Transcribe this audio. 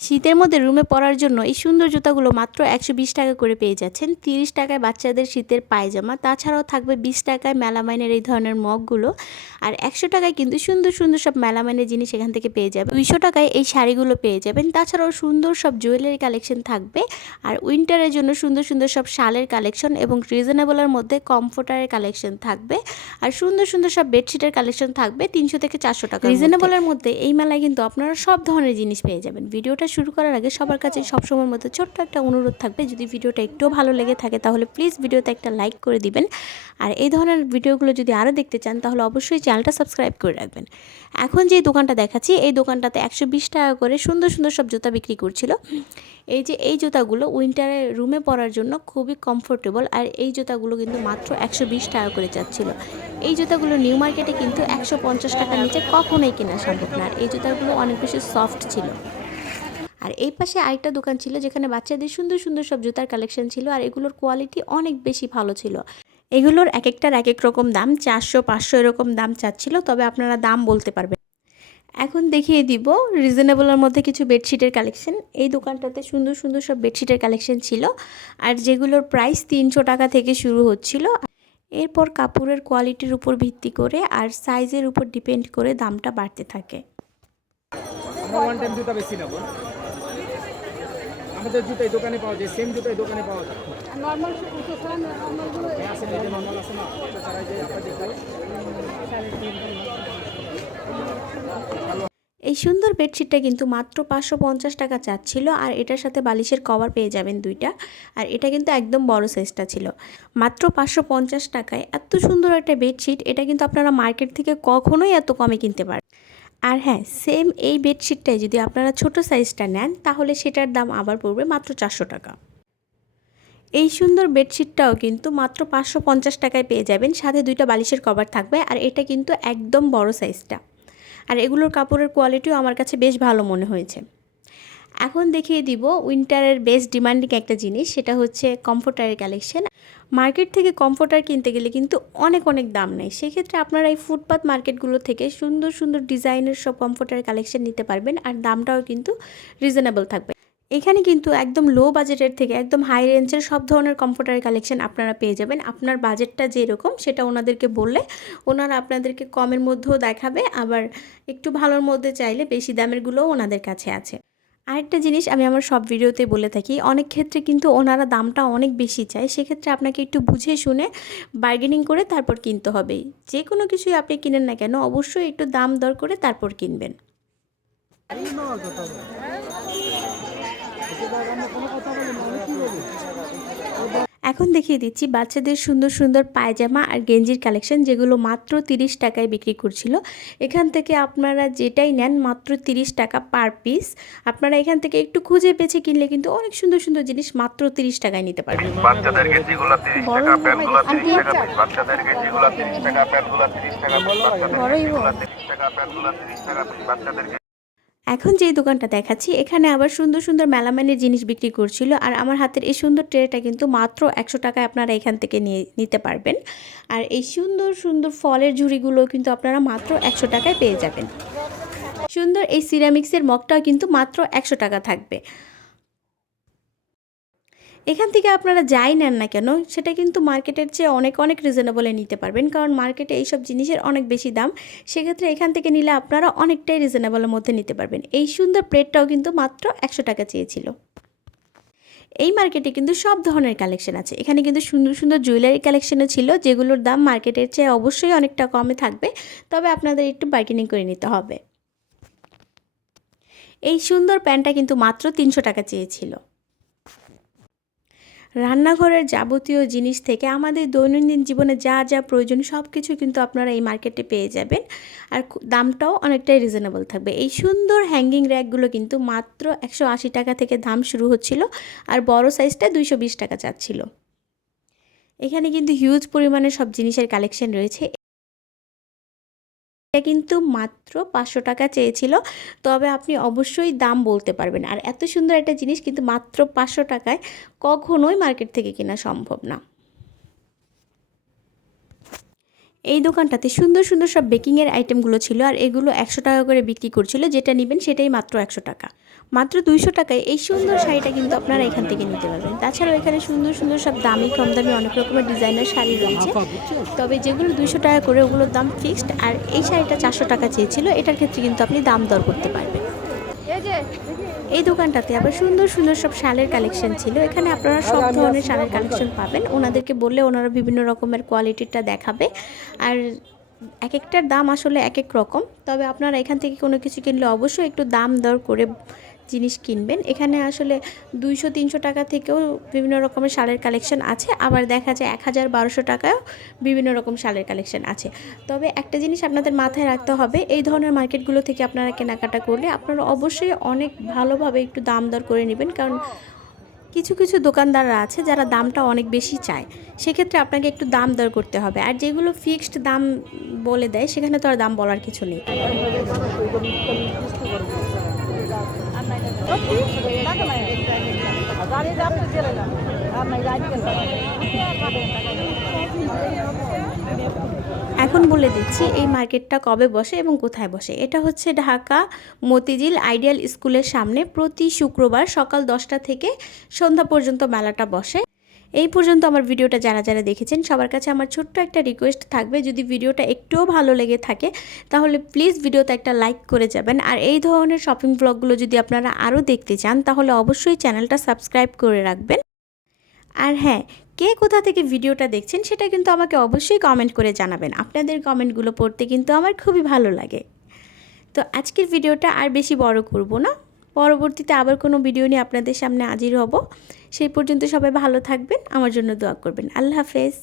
শীতের মধ্যে রুমে পরার জন্য এই সুন্দর জুতাগুলো মাত্র একশো বিশ টাকা করে পেয়ে যাচ্ছেন। তিরিশ টাকায় বাচ্চাদের শীতের পায়জামা, তাছাড়াও থাকবে বিশ টাকায় মেলামাইনের এই ধরনের মগগুলো। আর একশো টাকায় কিন্তু সুন্দর সুন্দর সব মেলামাইনের জিনিস এখান থেকে পেয়ে যাবে দুইশো টাকায় এই শাড়িগুলো পেয়ে যাবেন। তাছাড়াও সুন্দর সব জুয়েলারি কালেকশন থাকবে। আর উইন্টারের জন্য সুন্দর সুন্দর সব শালের কালেকশন এবং রিজনেবলের মধ্যে কমফোর্টারের কালেকশন থাকবে। আর সুন্দর সুন্দর সব বেডশিটের কালেকশন থাকবে তিনশো থেকে চারশো টাকা রিজনেবলের মধ্যে এই মেলায় কিন্তু আপনারা সব ধরনের জিনিস পেয়ে যাবেন। ভিডিওটা শুরু করার আগে সবার কাছে সবসময়ের মতো ছোট্ট একটা অনুরোধ থাকবে। যদি ভিডিওটা একটু ভালো লেগে থাকে তাহলে প্লিজ ভিডিওতে একটা লাইক করে দিবেন। আর এই ধরনের ভিডিওগুলো যদি আরও দেখতে চান তাহলে অবশ্যই চ্যানেলটা সাবস্ক্রাইব করে রাখবেন। এখন যে দোকানটা দেখাচ্ছি, এই দোকানটাতে একশো বিশ টাকা করে সুন্দর সুন্দর সব জুতা বিক্রি করছিল। এই যে এই জুতাগুলো উইন্টারে রুমে পরার জন্য খুবই কমফোর্টেবল আর এই জুতাগুলো কিন্তু মাত্র একশো বিশ টাকা করে যাচ্ছিল। এই জুতাগুলো নিউ মার্কেটে কিন্তু একশো পঞ্চাশ টাকার নিচে কখনোই কেনা সম্ভব না। আর এই জুতাগুলো অনেক বেশি সফট ছিল। আর এই পাশে আরেকটা দোকান ছিল যেখানে বাচ্চাদের সুন্দর সুন্দর সব জুতার কালেকশন ছিল আর এগুলোর কোয়ালিটি অনেক বেশি ভালো ছিল। এগুলোর এক একটার এক এক রকম দাম, চারশো, পাঁচশো এরকম দাম চাচ্ছিল, তবে আপনারা দাম বলতে পারবেন। এখন দেখিয়ে দিব রিজনেবলের মধ্যে কিছু বেডশিটের কালেকশন এই দোকানটাতে সুন্দর সুন্দর সব বেডশিটের কালেকশন ছিল আর যেগুলোর প্রাইস তিনশো টাকা থেকে শুরু হচ্ছিল। এরপর কাপড়ের কোয়ালিটির উপর ভিত্তি করে আর সাইজের উপর ডিপেন্ড করে দামটা বাড়তে থাকে আমরা ওয়ান টাইম জুতা বেশি নেব আমাদের জুতো এই দোকানে পাওয়া যায় সেম জুতো এই দোকানে পাওয়া যায়। নর্মাল হ্যাঁ, আছে এই যে নর্মাল আছে না? যে আপনার এই সুন্দর বেডশিটটা কিন্তু মাত্র পাঁচশো পঞ্চাশ টাকা চাচ্ছিল আর এটার সাথে বালিশের কভার পেয়ে যাবেন দুইটা আর এটা কিন্তু একদম বড় সাইজটা ছিল। মাত্র পাঁচশো পঞ্চাশ টাকায় এত সুন্দর একটা বেডশিট এটা কিন্তু আপনারা মার্কেট থেকে কখনোই এত কমে কিনতে পারেন আর হ্যাঁ সেম এই বেডশিটটাই যদি আপনারা ছোট সাইজটা নেন, তাহলে সেটার দাম আবার পড়বে মাত্র চারশো টাকা। এই সুন্দর বেডশিটটাও কিন্তু মাত্র পাঁচশো পঞ্চাশ টাকায় পেয়ে যাবেন। সাথে দুইটা বালিশের কভার থাকবে আর এটা কিন্তু একদম বড় সাইজটা আর এগুলোর কাপড়ের কোয়ালিটিও আমার কাছে বেশ ভালো মনে হয়েছে। এখন দেখিয়ে দিব উইন্টারের বেস্ট ডিমান্ডিং একটা জিনিস, সেটা হচ্ছে কমফোর্টারের কালেকশন। মার্কেট থেকে কমফোর্টার কিনতে গেলে কিন্তু অনেক অনেক দাম নেয় সেক্ষেত্রে আপনারা এই ফুটপাথ মার্কেটগুলো থেকে সুন্দর সুন্দর ডিজাইনের সব কমফোর্টারের কালেকশন নিতে পারবেন আর দামটাও কিন্তু রিজনেবল থাকবে। এখানে কিন্তু একদম লো বাজেটের থেকে একদম হাই রেঞ্জের সব ধরনের কমফোর্টারের কালেকশন আপনারা পেয়ে যাবেন। আপনার বাজেটটা যেরকম, সেটা ওনাদেরকে বললে ওনারা আপনাদেরকে কমের মধ্যেও দেখাবে, আবার একটু ভালোর মধ্যে চাইলে বেশি দামেরগুলোও ওনাদের কাছে আছে। আরেকটা জিনিস আমি আমার সব ভিডিওতে বলে থাকি, অনেক ক্ষেত্রে কিন্তু ওনারা দামটা অনেক বেশি চায়, সেক্ষেত্রে আপনাকে একটু বুঝে শুনে বার্গেনিং করে তারপর কিনতে হবে। যে কোনো কিছুই আপনি কিনেন না কেন, অবশ্যই একটু দাম দর করে তারপর কিনবেন। এখন দেখিয়ে দিচ্ছি বাচ্চাদের সুন্দর সুন্দর পায়জামা আর গেঞ্জির কালেকশন যেগুলো মাত্র তিরিশ টাকায় বিক্রি করছিল। এখান থেকে আপনারা যেটাই নেন মাত্র তিরিশ টাকা পার পিস আপনারা এখান থেকে একটু খুঁজে বেছে কিনলে কিন্তু অনেক সুন্দর সুন্দর জিনিস মাত্র তিরিশ টাকায় নিতে পারবেন। বাচ্চাদের গেঞ্জিগুলো তিরিশ টাকা প্যান্টগুলো তিরিশ টাকা বাচ্চাদের গেঞ্জিগুলো তিরিশ টাকা প্যান্টগুলো তিরিশ টাকা বাচ্চাদের গেঞ্জিগুলো তিরিশ টাকা প্যান্টগুলো তিরিশ টাকা বাচ্চাদের এখন যে দোকানটা দেখাচ্ছি, এখানে আবার সুন্দর সুন্দর মেলামানের জিনিস বিক্রি করছিল। আর আমার হাতের এই সুন্দর ট্রেটা কিন্তু মাত্র একশো টাকায় আপনারা এখান থেকে নিয়ে নিতে পারবেন। আর এই সুন্দর সুন্দর ফলের ঝুড়িগুলো কিন্তু আপনারা মাত্র একশো টাকায় পেয়ে যাবেন। সুন্দর এই সিরামিক্সের মগটাও কিন্তু মাত্র একশো টাকা থাকবে। এখান থেকে আপনারা যাই নেন না কেন, সেটা কিন্তু মার্কেটের চেয়ে অনেক অনেক রিজনেবলে নিতে পারবেন। কারণ মার্কেটে এইসব জিনিসের অনেক বেশি দাম। সেক্ষেত্রে এখান থেকে নিলে আপনারা অনেকটাই রিজনেবলের মধ্যে নিতে পারবেন। এই সুন্দর প্লেটটাও কিন্তু মাত্র একশো টাকা চেয়েছিল। এই মার্কেটে কিন্তু সব ধরনের কালেকশন আছে। এখানে কিন্তু সুন্দর সুন্দর জুয়েলারি কালেকশনও ছিল, যেগুলোর দাম মার্কেটের চেয়ে অবশ্যই অনেকটা কমে থাকবে। তবে আপনাদের একটু বার্গেনিং করে নিতে হবে। এই সুন্দর প্যান্টটা কিন্তু মাত্র তিনশো টাকা চেয়েছিল। রান্নাঘরের যাবতীয় জিনিস থেকে আমাদের দৈনন্দিন জীবনে যা যা প্রয়োজন সব কিছু কিন্তু আপনারা এই মার্কেটে পেয়ে যাবেন। আর দামটাও অনেকটাই রিজনেবল থাকবে। এই সুন্দর হ্যাঙ্গিং র্যাকগুলো কিন্তু মাত্র একশো আশি টাকা থেকে দাম শুরু হচ্ছিল আর বড় সাইজটা দুইশো বিশ টাকা চাচ্ছিল। এখানে কিন্তু হিউজ পরিমাণে সব জিনিসের কালেকশন রয়েছে। এটা কিন্তু মাত্র পাঁচশো টাকা চেয়েছিল। তবে আপনি অবশ্যই দাম বলতে পারবেন। আর এত সুন্দর একটা জিনিস কিন্তু মাত্র পাঁচশো টাকায় কখনোই মার্কেট থেকে কেনা সম্ভব না। এই দোকানটাতে সুন্দর সুন্দর সব বেকিংয়ের আইটেমগুলো ছিল আর এগুলো একশো টাকা করে বিক্রি করছিল। যেটা নেবেন সেটাই মাত্র একশো টাকা। মাত্র দুইশো টাকায় এই সুন্দর শাড়িটা কিন্তু আপনারা এখান থেকে নিতে পারবেন। তাছাড়াও এখানে সুন্দর সুন্দর সব দামি কম দামি অনেক রকমের ডিজাইনের শাড়ি রয়েছে। তবে যেগুলো দুইশো টাকা করে ওগুলোর দাম ফিক্সড আর এই শাড়িটা চারশো টাকা চেয়েছিল, এটার ক্ষেত্রে কিন্তু আপনি দাম দর করতে পারবেন। এই দোকানটাতে আবার সুন্দর সুন্দর সব শালের কালেকশন ছিল। এখানে আপনারা সব ধরনের শালের কালেকশন পাবেন। ওনাদেরকে বললে ওনারা বিভিন্ন রকমের কোয়ালিটিটা দেখাবে। আর এক একটার দাম আসলে এক এক রকম। তবে আপনারা এখান থেকে কোনো কিছু কিনলে অবশ্যই একটু দাম দর করে জিনিস কিনবেন। এখানে আসলে দুইশো, তিনশো টাকা থেকেও বিভিন্ন রকমের শালের কালেকশন আছে। আবার দেখা যায় এক হাজার, বারোশো টাকায়ও বিভিন্ন রকম শালের কালেকশন আছে। তবে একটা জিনিস আপনাদের মাথায় রাখতে হবে, এই ধরনের মার্কেটগুলো থেকে আপনারা কেনাকাটা করলে আপনারা অবশ্যই অনেক ভালোভাবে একটু দাম দর করে নেবেন। কারণ কিছু কিছু দোকানদাররা আছে যারা দামটা অনেক বেশি চায়। সেক্ষেত্রে আপনাকে একটু দাম দর করতে হবে। আর যেগুলো ফিক্সড দাম বলে দেয়, সেখানে তো আর দাম বলার কিছু নেই। এখন বলে দিচ্ছি, এই মার্কেটটা কবে বসে এবং কোথায় বসে? এটা হচ্ছে ঢাকা মতিঝিল আইডিয়াল স্কুলের সামনে প্রতি শুক্রবার সকাল দশটা থেকে সন্ধ্যা পর্যন্ত মেলাটা বসে। এই পর্যন্ত আমার ভিডিওটা যারা যারা দেখেছেন, সবার কাছে আমার ছোট্ট একটা রিকোয়েস্ট থাকবে, যদি ভিডিওটা একটুও ভালো লেগে থাকে, তাহলে প্লিজ ভিডিওতে একটা লাইক করে যাবেন। আর এই ধরনের শপিং ব্লগগুলো যদি আপনারা আরও দেখতে চান, তাহলে অবশ্যই চ্যানেলটা সাবস্ক্রাইব করে রাখবেন। আর হ্যাঁ কে কোথা থেকে ভিডিওটা দেখছেন, সেটা কিন্তু আমাকে অবশ্যই কমেন্ট করে জানাবেন। আপনাদের কমেন্টগুলো পড়তে কিন্তু আমার খুবই ভালো লাগে। তো আজকের ভিডিওটা আর বেশি বড় করব না। পরবর্তীতে আবার কোনো ভিডিও নিয়ে আপনাদের সামনে হাজির হব। সেই পর্যন্ত সবাই ভালো থাকবেন, আমার জন্য দোয়া করবেন। আল্লাহ হাফেজ।